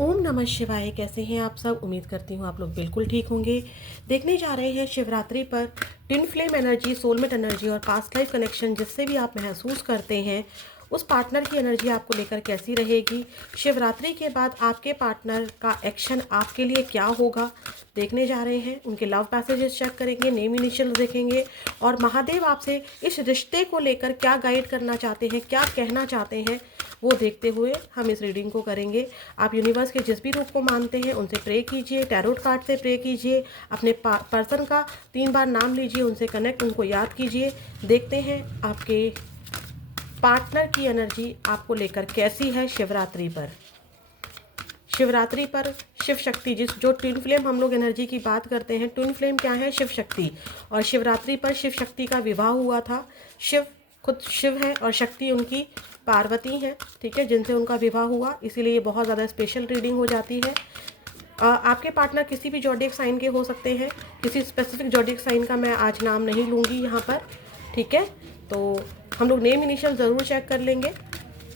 ओम नमः शिवाय। कैसे हैं आप सब? उम्मीद करती हूँ आप लोग बिल्कुल ठीक होंगे। देखने जा रहे हैं शिवरात्रि पर twin flame energy, soulmate energy और पास्ट लाइफ कनेक्शन जिससे भी आप महसूस करते हैं उस पार्टनर की एनर्जी आपको लेकर कैसी रहेगी। शिवरात्रि के बाद आपके पार्टनर का एक्शन आपके लिए क्या होगा, देखने जा रहे हैं। उनके लव पैसेजेस चेक करेंगे, नेम इनिशियल्स देखेंगे और महादेव आपसे इस रिश्ते को लेकर क्या गाइड करना चाहते हैं, क्या कहना चाहते हैं, वो देखते हुए हम इस रीडिंग को करेंगे। आप यूनिवर्स के जिस भी रूप को मानते हैं उनसे प्रे कीजिए, टैरोट कार्ड से प्रे कीजिए, अपने पर्सन का 3 बार नाम लीजिए, उनसे कनेक्ट, उनको याद कीजिए। देखते हैं आपके पार्टनर की एनर्जी आपको लेकर कैसी है शिवरात्रि पर। शिवरात्रि पर शिव शक्ति, जो ट्विन फ्लेम हम लोग एनर्जी की बात करते हैं, ट्विन फ्लेम क्या है? शिव शक्ति। और शिवरात्रि पर शिव शक्ति का विवाह हुआ था। शिव खुद शिव है और शक्ति उनकी पार्वती है, ठीक है, जिनसे उनका विवाह हुआ, इसीलिए ये बहुत ज़्यादा स्पेशल रीडिंग हो जाती है। आपके पार्टनर किसी भी जॉडिक साइन के हो सकते हैं। किसी स्पेसिफिक जॉडिक साइन का मैं आज नाम नहीं लूँगी यहाँ पर, ठीक है। तो हम लोग नेम इनिशियल ज़रूर चेक कर लेंगे।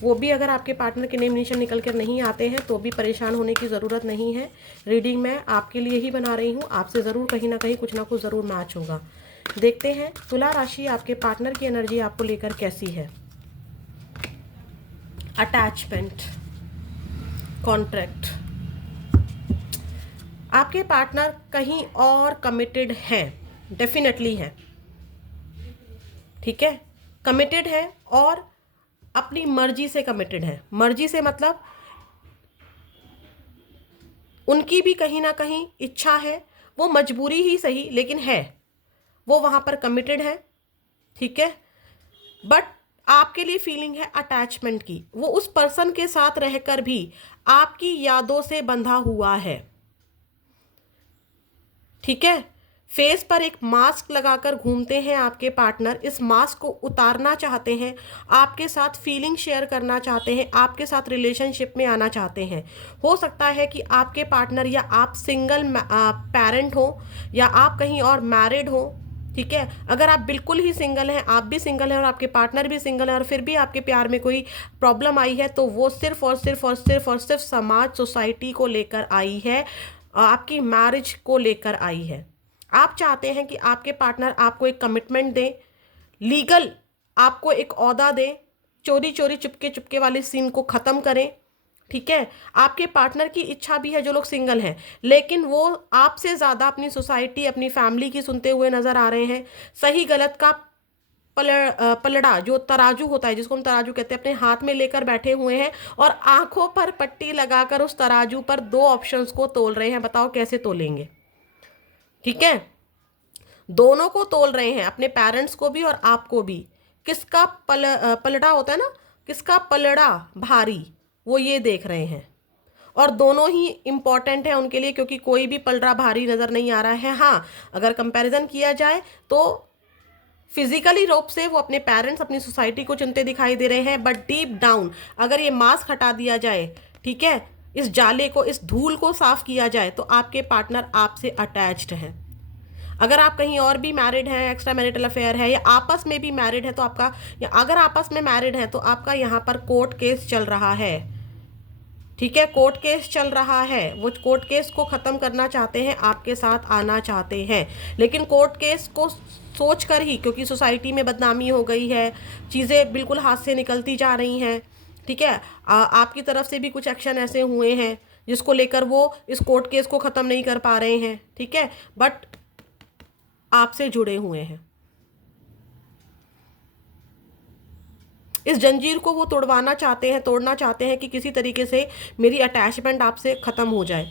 वो भी अगर आपके पार्टनर के नेम इनिशियल निकल कर नहीं आते हैं तो भी परेशान होने की ज़रूरत नहीं है। रीडिंग मैं आपके लिए ही बना रही हूँ, आपसे ज़रूर कहीं ना कहीं कुछ ना कुछ ज़रूर मैच होगा। देखते हैं तुला राशि आपके पार्टनर की एनर्जी आपको लेकर कैसी है। Attachment, contract. आपके पार्टनर कहीं और कमिटेड हैं, डेफिनेटली है, ठीक है। कमिटेड है और अपनी मर्जी से कमिटेड है। मर्जी से मतलब उनकी भी कहीं ना कहीं इच्छा है, वो मजबूरी ही सही लेकिन है, वो वहाँ पर कमिटेड है, ठीक है। बट आपके लिए फीलिंग है अटैचमेंट की। वो उस पर्सन के साथ रहकर भी आपकी यादों से बंधा हुआ है, ठीक है। फेस पर एक मास्क लगाकर घूमते हैं आपके पार्टनर। इस मास्क को उतारना चाहते हैं, आपके साथ फीलिंग शेयर करना चाहते हैं, आपके साथ रिलेशनशिप में आना चाहते हैं। हो सकता है कि आपके पार्टनर या आप सिंगल पेरेंट हो या आप कहीं और मैरिड हो, ठीक है। अगर आप बिल्कुल ही सिंगल हैं, आप भी सिंगल हैं और आपके पार्टनर भी सिंगल है और फिर भी आपके प्यार में कोई प्रॉब्लम आई है तो वो सिर्फ और सिर्फ और सिर्फ और सिर्फ समाज, सोसाइटी को लेकर आई है, आपकी मैरिज को लेकर आई है। आप चाहते हैं कि आपके पार्टनर आपको एक कमिटमेंट दें, लीगल आपको एक ओहदा दें, चोरी चोरी चुपके चुपके वाले सीन को ख़त्म करें, ठीक है। आपके पार्टनर की इच्छा भी है, जो लोग सिंगल हैं, लेकिन वो आपसे ज़्यादा अपनी सोसाइटी, अपनी फैमिली की सुनते हुए नज़र आ रहे हैं। सही गलत का पलड़ा, जो तराजू होता है, जिसको हम तराजू कहते हैं, अपने हाथ में लेकर बैठे हुए हैं और आंखों पर पट्टी लगाकर उस तराजू पर 2 ऑप्शंस को तोल रहे हैं। बताओ कैसे तोलेंगे, ठीक है। दोनों को तोल रहे हैं, अपने पेरेंट्स को भी और आपको भी। किसका पलड़ा होता है ना, किसका पलड़ा भारी, वो ये देख रहे हैं। और दोनों ही इम्पॉर्टेंट है उनके लिए, क्योंकि कोई भी पलड़ा भारी नज़र नहीं आ रहा है। हाँ, अगर कंपैरिजन किया जाए तो फिजिकली रूप से वो अपने पेरेंट्स, अपनी सोसाइटी को चुनते दिखाई दे रहे हैं, बट डीप डाउन अगर ये मास्क हटा दिया जाए, ठीक है, इस जाले को, इस धूल को साफ किया जाए, तो आपके पार्टनर आपसे अटैच्ड हैं। अगर आप कहीं और भी मैरिड हैं, एक्स्ट्रा मैरिटल अफेयर है, या आपस में भी मैरिड है तो आपका, या अगर आपस में मैरिड है तो आपका यहाँ पर कोर्ट केस चल रहा है, ठीक है। कोर्ट केस चल रहा है, वो कोर्ट केस को ख़त्म करना चाहते हैं, आपके साथ आना चाहते हैं, लेकिन कोर्ट केस को सोच कर ही, क्योंकि सोसाइटी में बदनामी हो गई है, चीज़ें बिल्कुल हाथ से निकलती जा रही हैं, ठीक है। आपकी तरफ से भी कुछ एक्शन ऐसे हुए हैं जिसको लेकर वो इस कोर्ट केस को ख़त्म नहीं कर पा रहे हैं, ठीक है, बट आपसे जुड़े हुए हैं। इस जंजीर को वो तोड़वाना चाहते हैं, तोड़ना चाहते हैं कि किसी तरीके से मेरी अटैचमेंट आपसे ख़त्म हो जाए।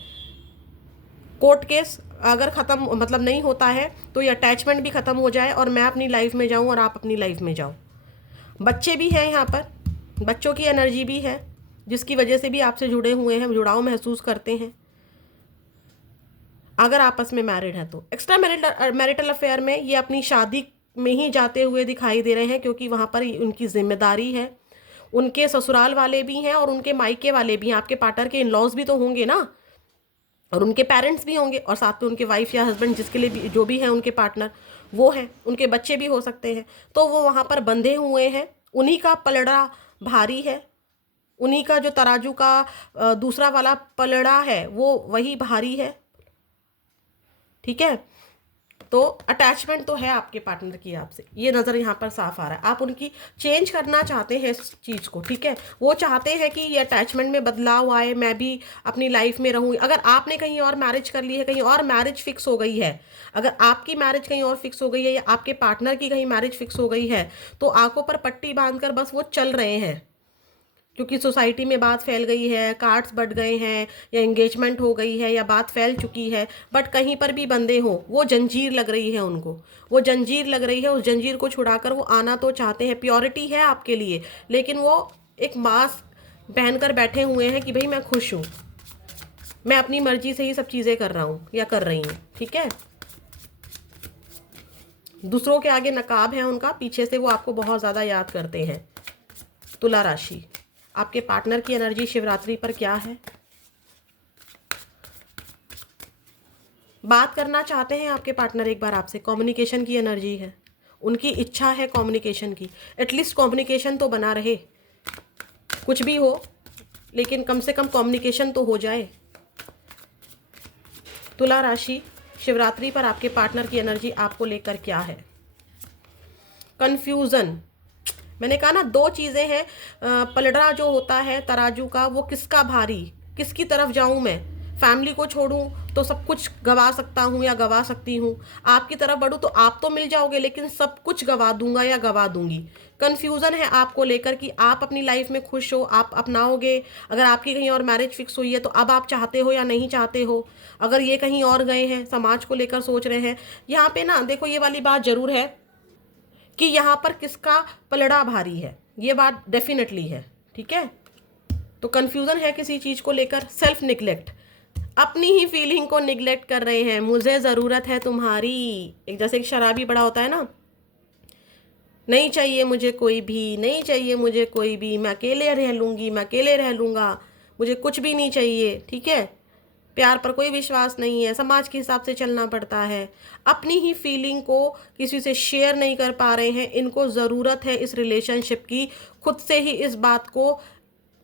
कोर्ट केस अगर ख़त्म मतलब नहीं होता है तो ये अटैचमेंट भी ख़त्म हो जाए और मैं अपनी लाइफ में जाऊं और आप अपनी लाइफ में जाओ। बच्चे भी हैं यहाँ पर, बच्चों की एनर्जी भी है, जिसकी वजह से भी आपसे जुड़े हुए हैं, जुड़ाव महसूस करते हैं। अगर आपस में मैरिड है तो एक्स्ट्रा मैरिटल अफेयर में ये अपनी शादी में ही जाते हुए दिखाई दे रहे हैं, क्योंकि वहाँ पर उनकी जिम्मेदारी है। उनके ससुराल वाले भी हैं और उनके मायके वाले भी हैं, आपके पार्टनर के इन लॉज भी तो होंगे ना, और उनके पेरेंट्स भी होंगे, और साथ में उनके वाइफ या हस्बैंड, जिसके लिए भी जो भी है उनके पार्टनर वो हैं, उनके बच्चे भी हो सकते हैं। तो वो वहाँ पर बंधे हुए हैं, उन्हीं का पलड़ा भारी है, उन्हीं का जो तराजू का दूसरा वाला पलड़ा है वो वही भारी है। ठीक है, तो अटैचमेंट तो है आपके पार्टनर की आपसे, ये नज़र यहाँ पर साफ आ रहा है। आप उनकी चेंज करना चाहते हैं इस चीज़ को। ठीक है, वो चाहते हैं कि ये अटैचमेंट में बदलाव आए, मैं भी अपनी लाइफ में रहूँ। अगर आपने कहीं और मैरिज कर ली है, कहीं और मैरिज फिक्स हो गई है, अगर आपकी मैरिज कहीं और फिक्स हो गई है या आपके पार्टनर की कहीं मैरिज फिक्स हो गई है, तो आंखों पर पट्टी बांधकर बस वो चल रहे हैं, क्योंकि सोसाइटी में बात फैल गई है, कार्ड्स बढ़ गए हैं, या एंगेजमेंट हो गई है, या बात फैल चुकी है। बट कहीं पर भी बंधे हो, वो जंजीर लग रही है उनको, वो जंजीर लग रही है। उस जंजीर को छुड़ाकर वो आना तो चाहते हैं, प्योरिटी है आपके लिए, लेकिन वो एक मास्क पहनकर बैठे हुए हैं कि भाई मैं खुश हूँ, मैं अपनी मर्जी से ही सब चीज़ें कर रहा हूँ या कर रही हूँ। ठीक है, दूसरों के आगे नकाब है उनका, पीछे से वो आपको बहुत ज़्यादा याद करते हैं। तुला राशि, आपके पार्टनर की एनर्जी शिवरात्रि पर क्या है? बात करना चाहते हैं आपके पार्टनर एक बार आपसे, कम्युनिकेशन की एनर्जी है, उनकी इच्छा है कम्युनिकेशन की। एटलीस्ट कम्युनिकेशन तो बना रहे, कुछ भी हो लेकिन कम से कम कम्युनिकेशन तो हो जाए। तुला राशि, शिवरात्रि पर आपके पार्टनर की एनर्जी आपको लेकर क्या है? कंफ्यूजन, मैंने कहा ना दो चीज़ें हैं। पलड़ा जो होता है तराजू का, वो किसका भारी, किसकी तरफ जाऊं मैं? फैमिली को छोड़ूं तो सब कुछ गवा सकता हूं या गवा सकती हूं, आपकी तरफ बढ़ूं तो आप तो मिल जाओगे लेकिन सब कुछ गवा दूंगा या गवा दूंगी। कन्फ्यूज़न है आपको लेकर कि आप अपनी लाइफ में खुश हो, आप अपनाओगे। अगर आपकी कहीं और मैरिज फिक्स हुई है तो अब आप चाहते हो या नहीं चाहते हो। अगर ये कहीं और गए हैं, समाज को लेकर सोच रहे हैं, यहाँ पे ना देखो ये वाली बात ज़रूर है कि यहाँ पर किसका पलड़ा भारी है, ये बात डेफिनेटली है। ठीक है, तो कन्फ्यूज़न है किसी चीज़ को लेकर। सेल्फ निगलेक्ट, अपनी ही फीलिंग को निगलेक्ट कर रहे हैं, मुझे ज़रूरत है तुम्हारी। एक जैसे एक शराबी बड़ा होता है ना, नहीं चाहिए मुझे कोई भी, नहीं चाहिए मुझे कोई भी, मैं अकेले रह लूँगी, मैं अकेले रह लूँगा, मुझे कुछ भी नहीं चाहिए। ठीक है, प्यार पर कोई विश्वास नहीं है, समाज के हिसाब से चलना पड़ता है, अपनी ही फीलिंग को किसी से शेयर नहीं कर पा रहे हैं। इनको ज़रूरत है इस रिलेशनशिप की, खुद से ही इस बात को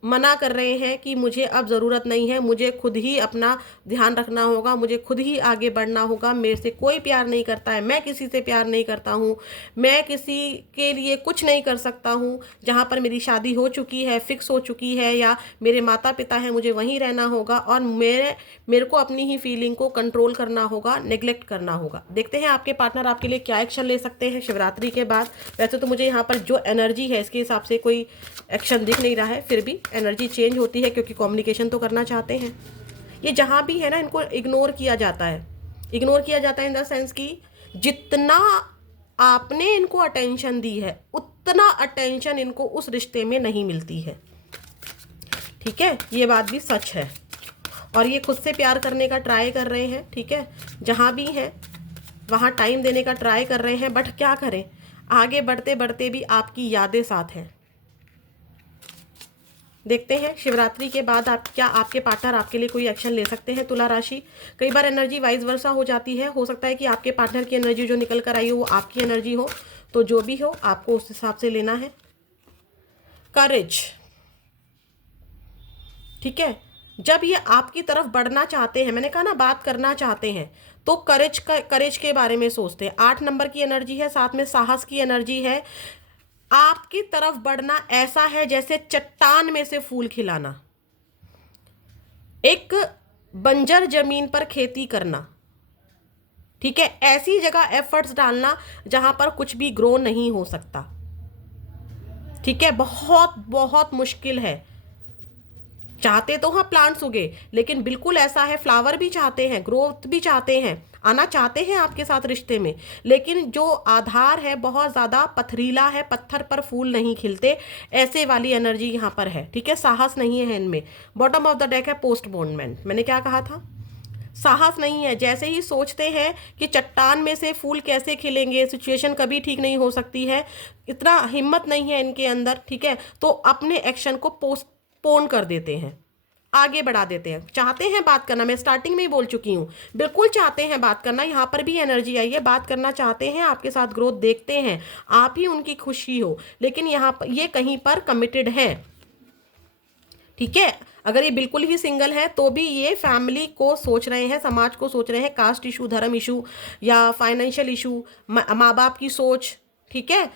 मना कर रहे हैं कि मुझे अब ज़रूरत नहीं है, मुझे खुद ही अपना ध्यान रखना होगा, मुझे खुद ही आगे बढ़ना होगा, मेरे से कोई प्यार नहीं करता है, मैं किसी से प्यार नहीं करता हूँ, मैं किसी के लिए कुछ नहीं कर सकता हूँ। जहाँ पर मेरी शादी हो चुकी है, फिक्स हो चुकी है, या मेरे माता पिता हैं, मुझे वहीं रहना होगा, और मेरे को अपनी ही फीलिंग को कंट्रोल करना होगा, नेग्लेक्ट करना होगा। देखते हैं आपके पार्टनर आपके लिए क्या एक्शन ले सकते हैं शिवरात्रि के बाद। वैसे तो मुझे यहाँ पर जो एनर्जी है इसके हिसाब से कोई एक्शन दिख नहीं रहा है, फिर भी एनर्जी चेंज होती है क्योंकि कम्युनिकेशन तो करना चाहते हैं। ये जहाँ भी है ना, इनको इग्नोर किया जाता है, इग्नोर किया जाता है इन द सेंस कि जितना आपने इनको अटेंशन दी है उतना अटेंशन इनको उस रिश्ते में नहीं मिलती है। ठीक है, ये बात भी सच है, और ये खुद से प्यार करने का ट्राई कर रहे हैं। ठीक है, जहाँ भी हैं वहाँ टाइम देने का ट्राई कर रहे हैं, बट क्या करें, आगे बढ़ते बढ़ते भी आपकी यादें साथ हैं। देखते हैं शिवरात्रि के बाद आप क्या, आपके पार्टनर आपके लिए कोई एक्शन ले सकते हैं। तुला राशि, कई बार एनर्जी वाइज वर्सा हो जाती है, हो सकता है कि आपके पार्टनर की एनर्जी जो निकल कर आई हो वो आपकी एनर्जी हो, तो जो भी हो आपको उस हिसाब से लेना है। करेज, ठीक है, जब ये आपकी तरफ बढ़ना चाहते हैं, मैंने कहा ना बात करना चाहते हैं, तो करेज के बारे में सोचते हैं। 8 नंबर की एनर्जी है, साथ में साहस की एनर्जी है। आपकी तरफ बढ़ना ऐसा है जैसे चट्टान में से फूल खिलाना, एक बंजर जमीन पर खेती करना। ठीक है, ऐसी जगह एफर्ट्स डालना जहां पर कुछ भी ग्रो नहीं हो सकता। ठीक है, बहुत बहुत मुश्किल है। चाहते तो हाँ प्लांट्स उगे, लेकिन बिल्कुल ऐसा है, फ्लावर भी चाहते हैं, ग्रोथ भी चाहते हैं, आना चाहते हैं आपके साथ रिश्ते में, लेकिन जो आधार है बहुत ज़्यादा पथरीला है, पत्थर पर फूल नहीं खिलते, ऐसे वाली एनर्जी यहाँ पर है। ठीक है, साहस नहीं है इनमें। बॉटम ऑफ द डेक है पोस्टपोनमेंट, मैंने क्या कहा था, साहस नहीं है। जैसे ही सोचते हैं कि चट्टान में से फूल कैसे खिलेंगे, सिचुएशन कभी ठीक नहीं हो सकती है, इतना हिम्मत नहीं है इनके अंदर। ठीक है, तो अपने एक्शन को पोस्टपोन कर देते हैं, आगे बढ़ा देते हैं। चाहते हैं बात करना, मैं स्टार्टिंग में ही बोल चुकी हूँ, बिल्कुल चाहते हैं बात करना, यहाँ पर भी एनर्जी आई है, बात करना चाहते हैं, आपके साथ ग्रोथ देखते हैं, आप ही उनकी खुशी हो, लेकिन यहाँ पर ये कहीं पर कमिटेड है। ठीक है। अगर ये बिल्कुल ही सिंगल है तो भी ये फैमिली को सोच रहे हैं, समाज को सोच रहे हैं, कास्ट इशू, धर्म इशू या फाइनेंशियल इशू, माँ बाप की सोच, ठीक है,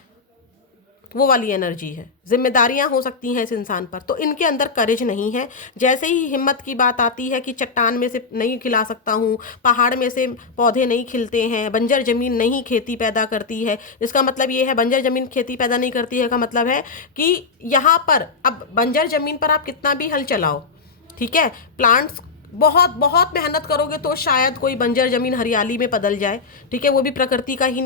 वो वाली एनर्जी है। जिम्मेदारियां हो सकती हैं इस इंसान पर, तो इनके अंदर करेज नहीं है। जैसे ही हिम्मत की बात आती है कि चट्टान में से नहीं खिला सकता हूँ, पहाड़ में से पौधे नहीं खिलते हैं, बंजर जमीन नहीं खेती पैदा करती है, इसका मतलब ये है बंजर जमीन खेती पैदा नहीं करती है का मतलब है कि यहाँ पर अब बंजर जमीन पर आप कितना भी हल चलाओ, ठीक है, प्लांट्स बहुत बहुत मेहनत करोगे तो शायद कोई बंजर जमीन हरियाली में बदल जाए, ठीक है, वो भी प्रकृति का ही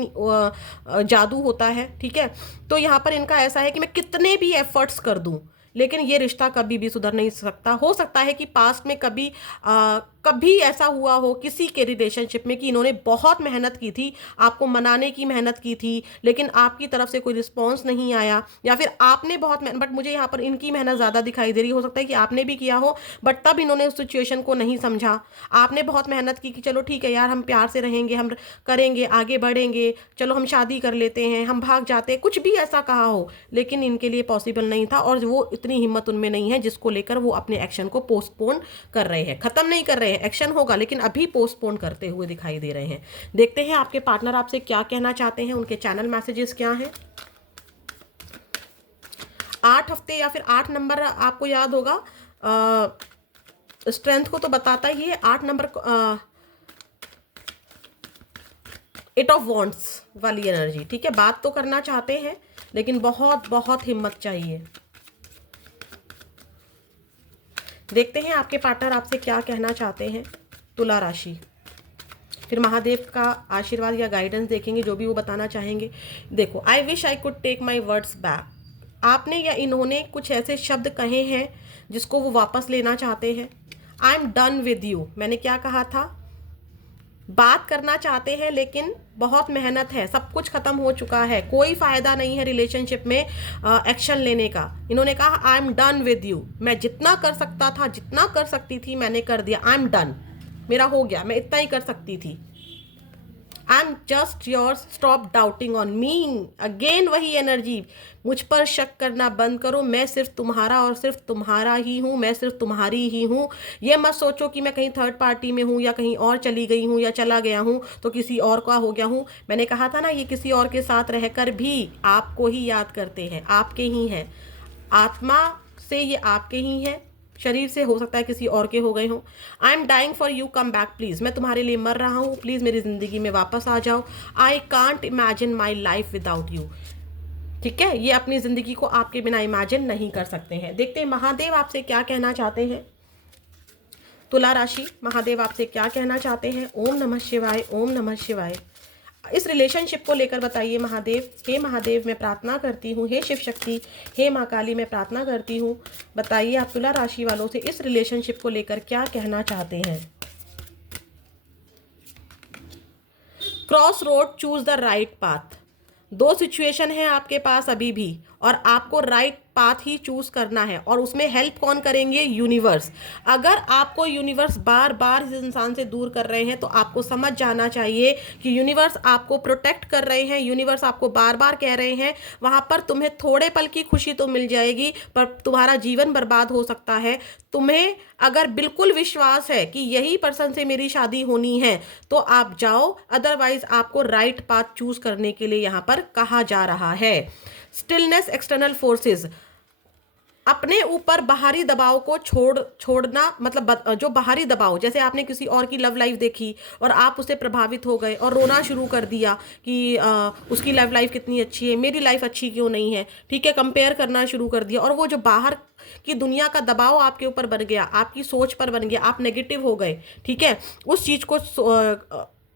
जादू होता है, ठीक है। तो यहाँ पर इनका ऐसा है कि मैं कितने भी एफर्ट्स कर दूं लेकिन ये रिश्ता कभी भी सुधर नहीं सकता। हो सकता है कि पास्ट में कभी ऐसा हुआ हो किसी के रिलेशनशिप में कि इन्होंने बहुत मेहनत की थी, आपको मनाने की मेहनत की थी, लेकिन आपकी तरफ से कोई रिस्पॉन्स नहीं आया, या फिर आपने बहुत मेहनत, बट मुझे यहाँ पर इनकी मेहनत ज़्यादा दिखाई दे रही। हो सकता है कि आपने भी किया हो बट तब इन्होंने उस सिचुएशन को नहीं समझा। आपने बहुत मेहनत की कि चलो ठीक है यार, हम प्यार से रहेंगे, हम करेंगे, आगे बढ़ेंगे, चलो हम शादी कर लेते हैं, हम भाग जाते हैं, कुछ भी ऐसा कहा हो, लेकिन इनके लिए पॉसिबल नहीं था और वो इतनी हिम्मत उनमें नहीं है जिसको लेकर वो अपने एक्शन को पोस्टपोन कर रहे हैं। खत्म नहीं कर रहे हैं, एक्शन होगा लेकिन अभी पोस्टपोन करते हुए दिखाई दे रहे हैं। देखते हैं आपके पार्टनर आपसे क्या कहना चाहते हैं, उनके चैनल मैसेजेस क्या हैं। 8 हफ्ते या फिर 8 नंबर आपको याद होगा, स्ट्रेंथ को तो बताता ही है। 8 नंबर 8 ऑफ वॉन्ड्स वाली एनर्जी, ठीक है, बात तो करना चाहते हैं लेकिन बहुत बहुत हिम्मत चाहिए। देखते हैं आपके पार्टनर आपसे क्या कहना चाहते हैं। तुला राशि, फिर महादेव का आशीर्वाद या गाइडेंस देखेंगे जो भी वो बताना चाहेंगे। देखो, I wish I could take my words back. आपने या इन्होंने कुछ ऐसे शब्द कहे हैं जिसको वो वापस लेना चाहते हैं। I am done with you, मैंने क्या कहा था, बात करना चाहते हैं लेकिन बहुत मेहनत है, सब कुछ खत्म हो चुका है, कोई फायदा नहीं है रिलेशनशिप में एक्शन लेने का। इन्होंने कहा I am done with you, मैं जितना कर सकता था, जितना कर सकती थी मैंने कर दिया, आई एम डन, मेरा हो गया, मैं इतना ही कर सकती थी। I am just yours, stop doubting on me. Again वही एनर्जी, मुझ पर शक करना बंद करो, मैं सिर्फ तुम्हारा और सिर्फ तुम्हारा ही हूँ, मैं सिर्फ तुम्हारी ही हूँ। ये मत सोचो कि मैं कहीं थर्ड पार्टी में हूँ या कहीं और चली गई हूँ या चला गया हूँ तो किसी और का हो गया हूँ। मैंने कहा था ना, ये किसी और के साथ रहकर भी आपको ही याद करते हैं, आपके ही हैं, आत्मा से ये आपके ही हैं, शरीर से हो सकता है किसी और के हो गए हों। I am dying for you, come back please, मैं तुम्हारे लिए मर रहा हूँ, प्लीज़ मेरी ज़िंदगी में वापस आ जाओ। I can't imagine my life without you, ठीक है, ये अपनी ज़िंदगी को आपके बिना इमेजिन नहीं कर सकते हैं। देखते हैं महादेव आपसे क्या कहना चाहते हैं। तुला राशि, महादेव आपसे क्या कहना चाहते हैं। ओम नमः शिवाय, ओम नमः शिवाय। इस रिलेशनशिप को लेकर बताइए महादेव। हे महादेव, मैं प्रार्थना करती हूँ, हे शिव शक्ति, हे माँ काली, मैं प्रार्थना करती हूँ, बताइए आप तुला राशि वालों से इस रिलेशनशिप को लेकर क्या कहना चाहते हैं। Cross road, choose the right path. दो सिचुएशन है आपके पास अभी भी और आपको राइट पाथ ही चूज करना है और उसमें हेल्प कौन करेंगे, यूनिवर्स। अगर आपको यूनिवर्स बार बार इस इंसान से दूर कर रहे हैं तो आपको समझ जाना चाहिए कि यूनिवर्स आपको प्रोटेक्ट कर रहे हैं, यूनिवर्स आपको बार बार कह रहे हैं वहाँ पर तुम्हें थोड़े पल की खुशी तो मिल जाएगी पर तुम्हारा जीवन बर्बाद हो सकता है। तुम्हें अगर बिल्कुल विश्वास है कि यही पर्सन से मेरी शादी होनी है तो आप जाओ, अदरवाइज आपको राइट पाथ चूज करने के लिए यहाँ पर कहा जा रहा है। स्टिलनेस, एक्सटर्नल फोर्सेस, अपने ऊपर बाहरी दबाव को छोड़ना, मतलब जो बाहरी दबाव, जैसे आपने किसी और की लव लाइफ देखी और आप उससे प्रभावित हो गए और रोना शुरू कर दिया कि उसकी लव लाइफ कितनी अच्छी है, मेरी लाइफ अच्छी क्यों नहीं है, ठीक है, कंपेयर करना शुरू कर दिया और वो जो बाहर की दुनिया का दबाव आपके ऊपर बन गया, आपकी सोच पर बन गया, आप नेगेटिव हो गए, ठीक है, उस चीज़ को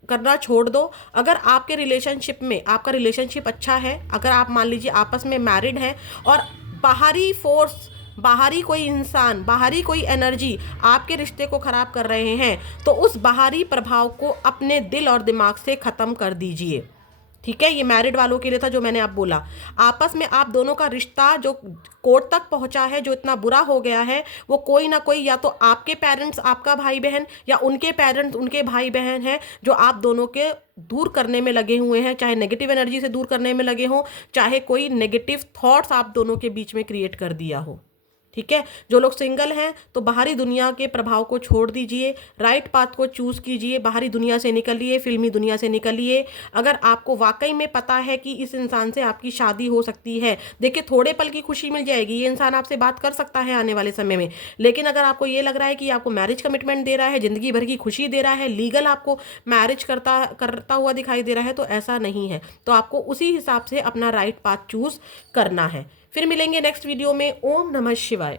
करना छोड़ दो। अगर आपके रिलेशनशिप में, आपका रिलेशनशिप अच्छा है, अगर आप मान लीजिए आपस में मैरिड हैं और बाहरी फोर्स, बाहरी कोई इंसान, बाहरी कोई एनर्जी आपके रिश्ते को ख़राब कर रहे हैं तो उस बाहरी प्रभाव को अपने दिल और दिमाग से ख़त्म कर दीजिए, ठीक है। ये मैरिड वालों के लिए था जो मैंने आप बोला। आपस में आप दोनों का रिश्ता जो कोर्ट तक पहुंचा है, जो इतना बुरा हो गया है, वो कोई ना कोई, या तो आपके पेरेंट्स, आपका भाई बहन, या उनके पेरेंट्स, उनके भाई बहन हैं जो आप दोनों के दूर करने में लगे हुए हैं, चाहे नेगेटिव एनर्जी से दूर करने में लगे हों, चाहे कोई नेगेटिव थॉट्स आप दोनों के बीच में क्रिएट कर दिया हो, ठीक है। जो लोग सिंगल हैं तो बाहरी दुनिया के प्रभाव को छोड़ दीजिए, राइट पाथ को चूज कीजिए, बाहरी दुनिया से निकलिए, फिल्मी दुनिया से निकलिए। अगर आपको वाकई में पता है कि इस इंसान से आपकी शादी हो सकती है, देखिए थोड़े पल की खुशी मिल जाएगी, ये इंसान आपसे बात कर सकता है आने वाले समय में, लेकिन अगर आपको ये लग रहा है कि आपको मैरिज कमिटमेंट दे रहा है, जिंदगी भर की खुशी दे रहा है, लीगल आपको मैरिज करता करता हुआ दिखाई दे रहा है, तो ऐसा नहीं है। तो आपको उसी हिसाब से अपना राइट पाथ चूज करना है। फिर मिलेंगे नेक्स्ट वीडियो में। ओम नमः शिवाय।